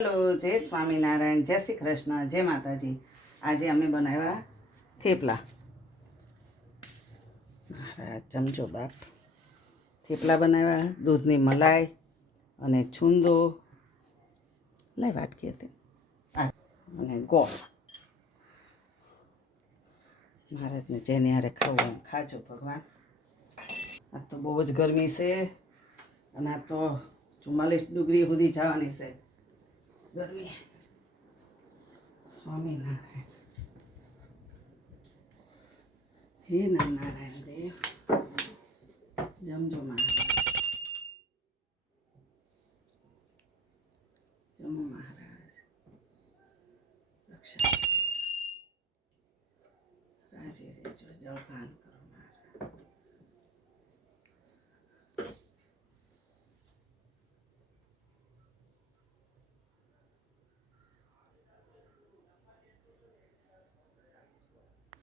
Hello, જય સ્વામિનારાયણ, જય શ્રી કૃષ્ણ, જય માતાજી. આજે અમે બનાવ્યા થેપલા. મારા ચમચો બાપ થેપલા બનાવ્યા, દૂધની મલાઈ અને છુંદો લાઈ વાટકી હતી અને ગોળ. મહારાજને જેને હારે ખાવું ખાજો ભગવાન. આ તો બહુ જ ગરમી છે અને આ તો 44 ડિગ્રી સુધી જવાની છે ગરમી. સ્વામિનારાયણ. હે નારાયણ દેવ, જમજો મહારાજ, જમો મહારાજ, રક્ષા રાજી રહેજો, જળપાન કરો